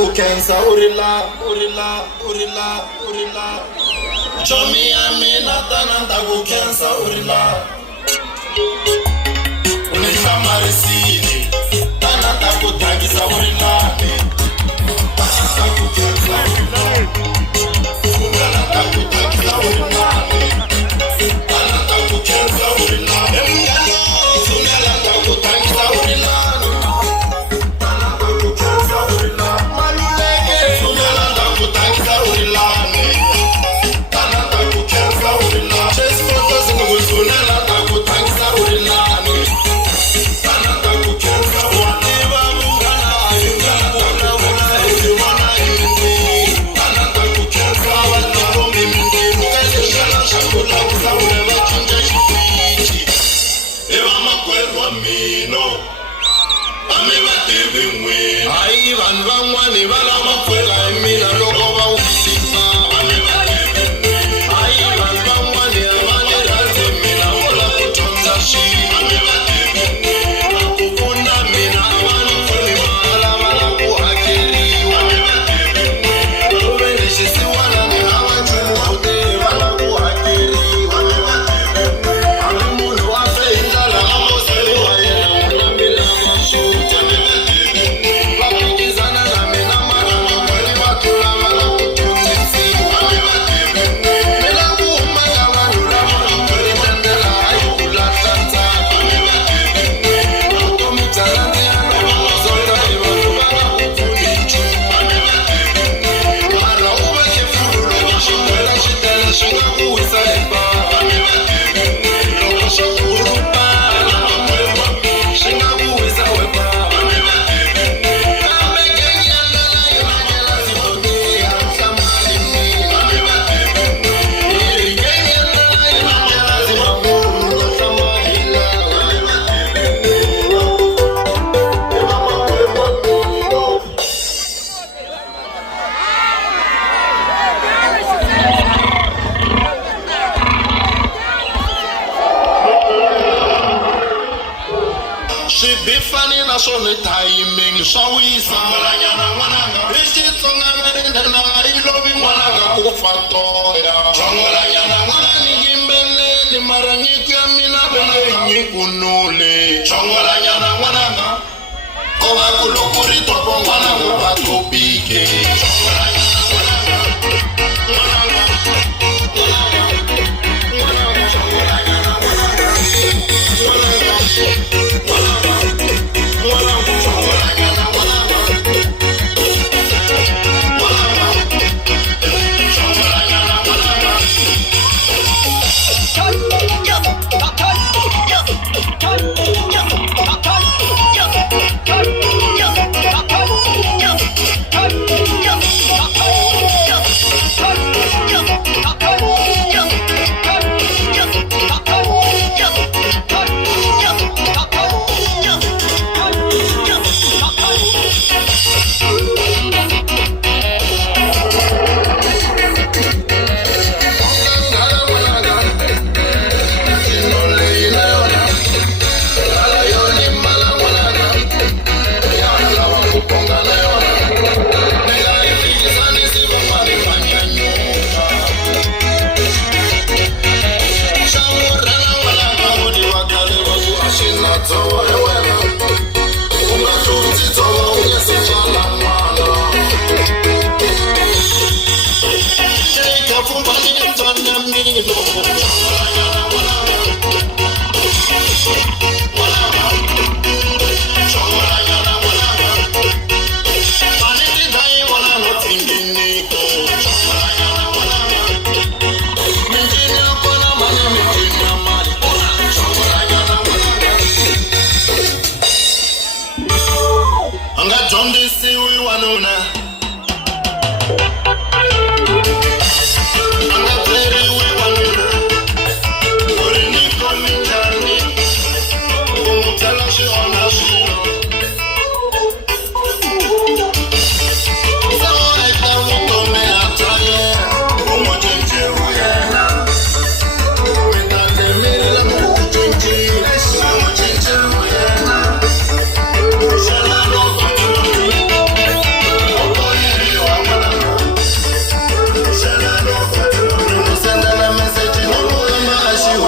kukensa urila chomi amina tananda kukensa urila unifamarisini tananda kutangisa urila tananda kukensa urila tananda kutangisa urila tananda kukensa urila tananda kutangisa urila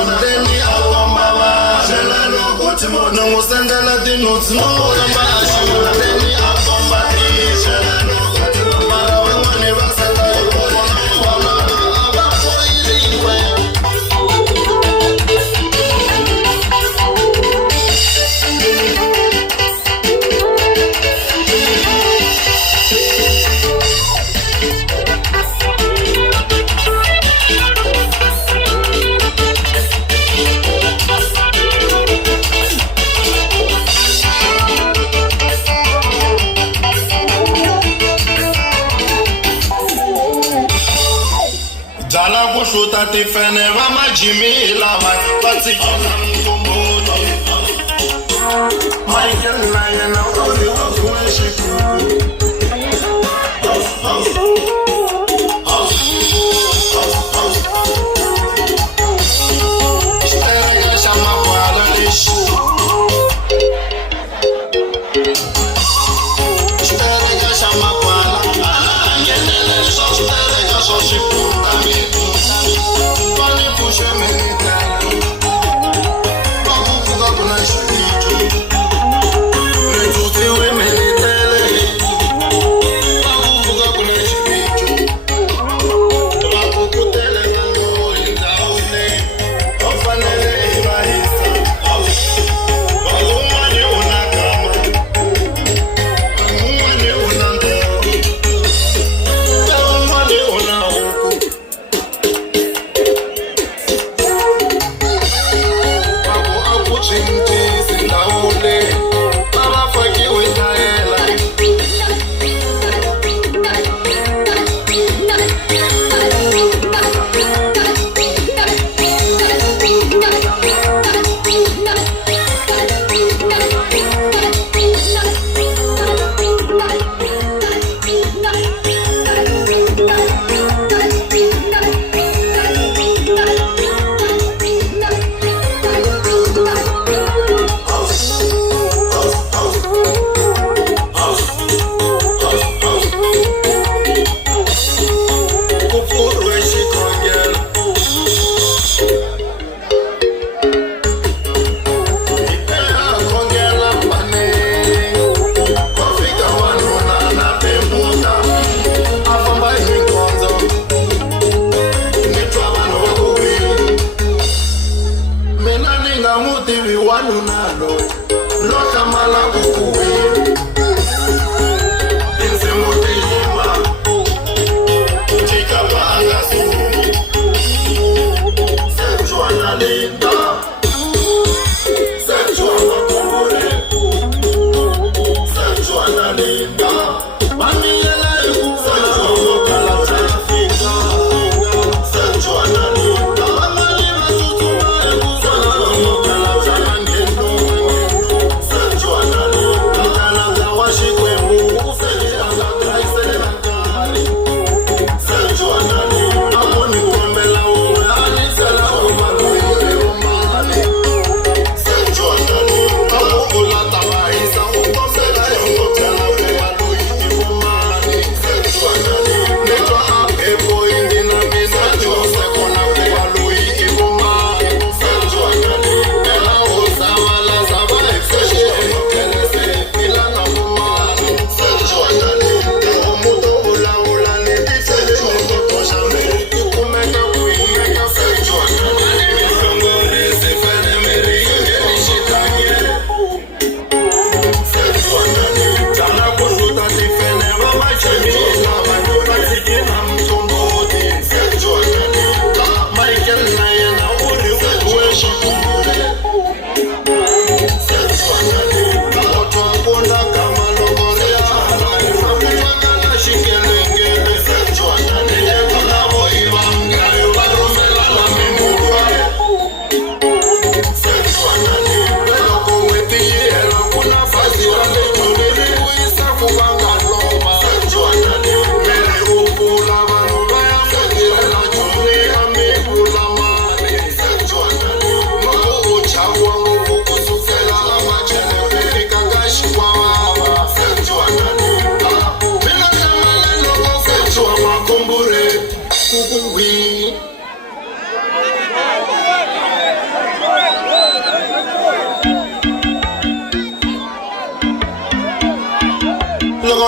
Ndeni akombaba Shelano kutimo Nungusendela dinutsi Nungamba ashimu Ndeni akombati Shelano kutimo Marawe mwane basala Wala abafo iriwe Jala bushuta tifene vama jimi lava Patsikona mkumbuti Michael Laya na uli wakueshiku Shterega shama kwala lishu Shterega shama kwala Yenele shterega shoshiku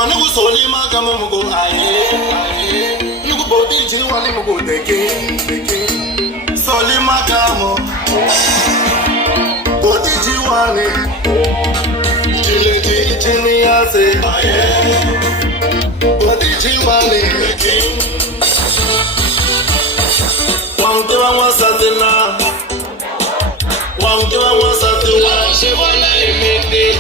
nugu soli makama mugo aye nugu bodi jiwani mugo deke soli makamo bodi jiwani jile jini yase aye bodi jiwani deke wante wa wasatina wante wa wasatina shivana imende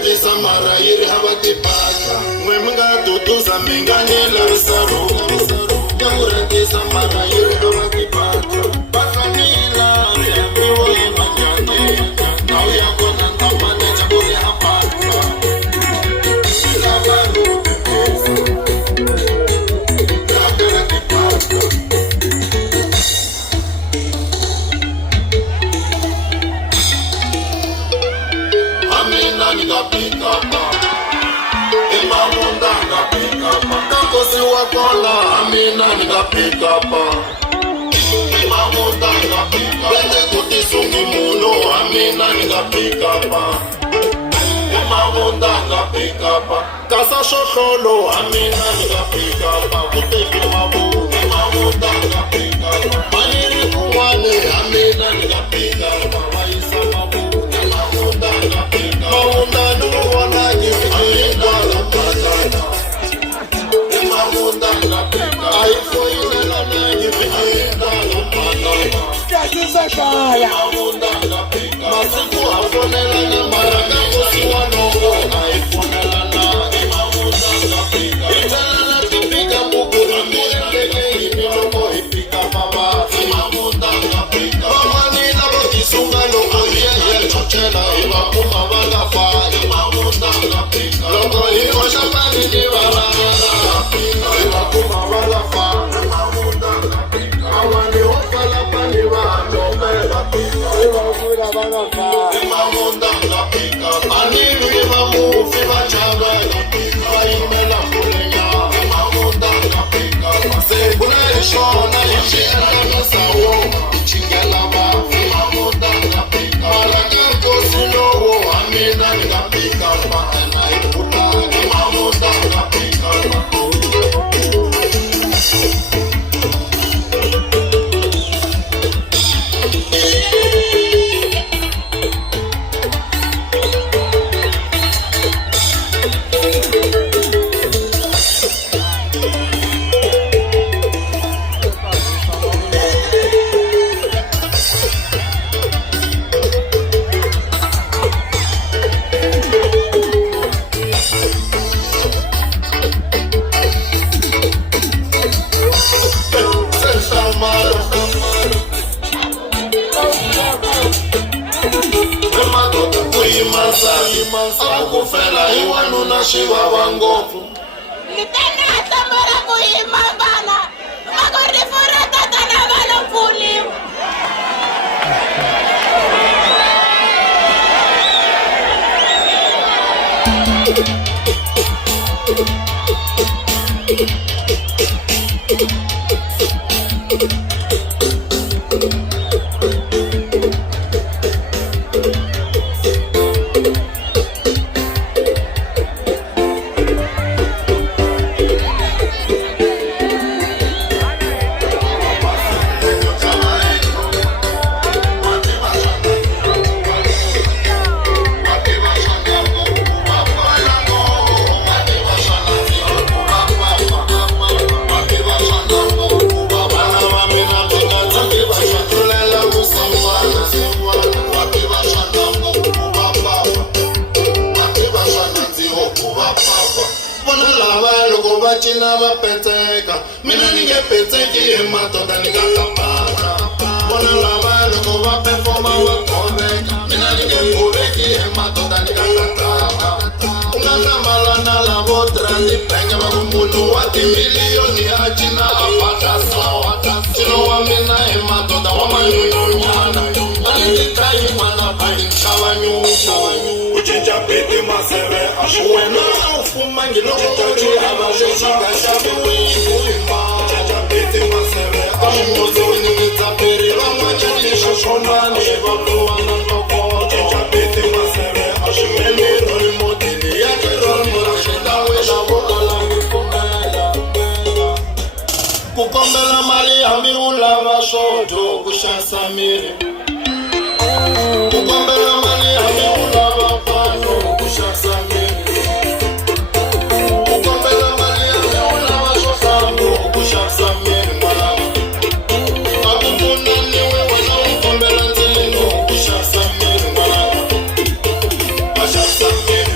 rentisa mara yiri hava tipaka n'we mi nga duduza mi nga ni lavisa ruka ya ku rentisa mara yiri hava tipaka vafanila riambiwo yi manyane nawu ya kona ntamaneja ku ri hapaka lava rutisa lavela tipaka amina nikapikapa imamunda nikapikapa kakosi wakona amina nikapikapa imamunda nikapikapa lende kutisungi muno amina nikapikapa imamunda nikapikapa kasa shokholo amina nikapikapa kuteki mabu imamunda nikapikapa maniri kumwane amina nikapikapa waisa mabu imamunda nikapikapa maunda nuwana nyifikwa lapatana imamunda nikapikapa aifoinela na nyifikwa lapatana imamunda nikapikapa masiku afonela na maraka kosi wanongo aifonela na imamunda nikapikapa italala tipika muguru mbeleke imiloko ipika baba imamunda nikapikapa mamanina bokisunga loko yeye chochela ibakuma bagafa imamunda nikapikapa loko hiyo shambani ni barabara ibakuma bagafa imamunda nikapikapa awani okala pani batomela ibakura bagafa imamunda nikapikapa anini imamufi bachaba bayimela kulenya imamunda nikapikapa sebula ishona ishenda nasawo ichingalaba imamunda nikapikapa maraka kosilowo amina nikapikapa anaiputa imamunda nikapikapa akufela iwanuna shivava ngopfu litene atambara kuyima vana vakorifura tatana valopfuliwa vachina vapetseka mina ningepetseki ematoda nikakapaka vona lava loko va pefoma va koveka mina ningepuveki ematoda nikakataka ungahlamalana lavo trandipenga vakumunhu wa timiliyoni acina apakasawa cino wa mina ematoda wa manyunyonyana anititayimana painxava nyuko ucinca piti maseve axiwena ufumangi lokoci avaxexinga xaviwikuima ucinca piti maseve aximuzi winimitsaperi vamacanixa xonani valuwana loko ucinca piti maseve aximeniro limodini ya kirolmura xitawela vokalangikumela ku kombela mali hambi u lava swo dyo ku xanisa miri ku kombela mali hambi u lava vanhu ku xanisa miri ku kombela mali hambi u lava swo hlambu ku xanisa miri malava a ku pfunaniwe wena u kombela ntsena ku xanisa miri malava va xanisa miri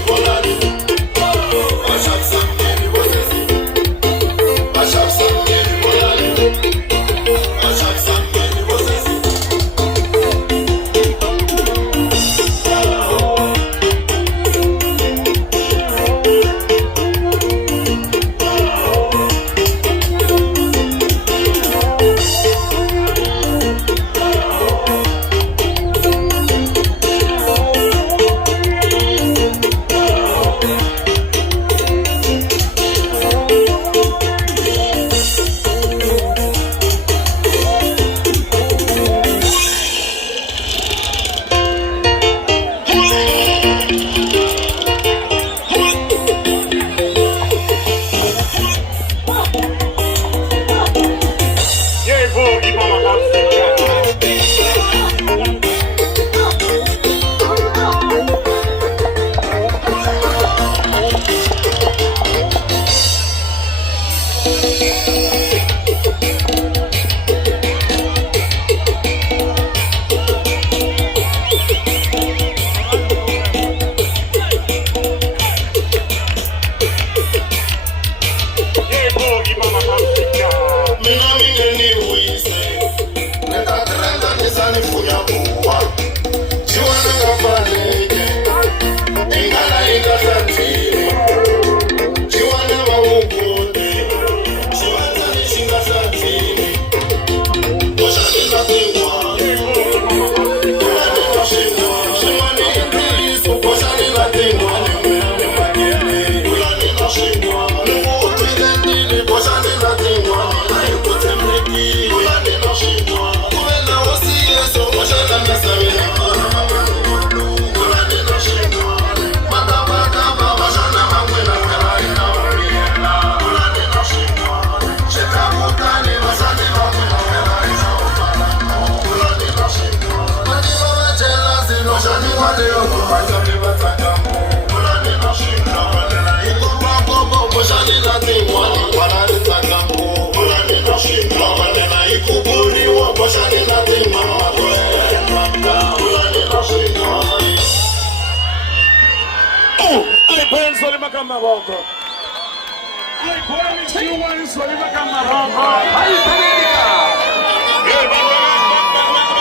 Mwenzo lima kama bongo. Ai kwani si mwenzo lima kama bongo. Hai peleka.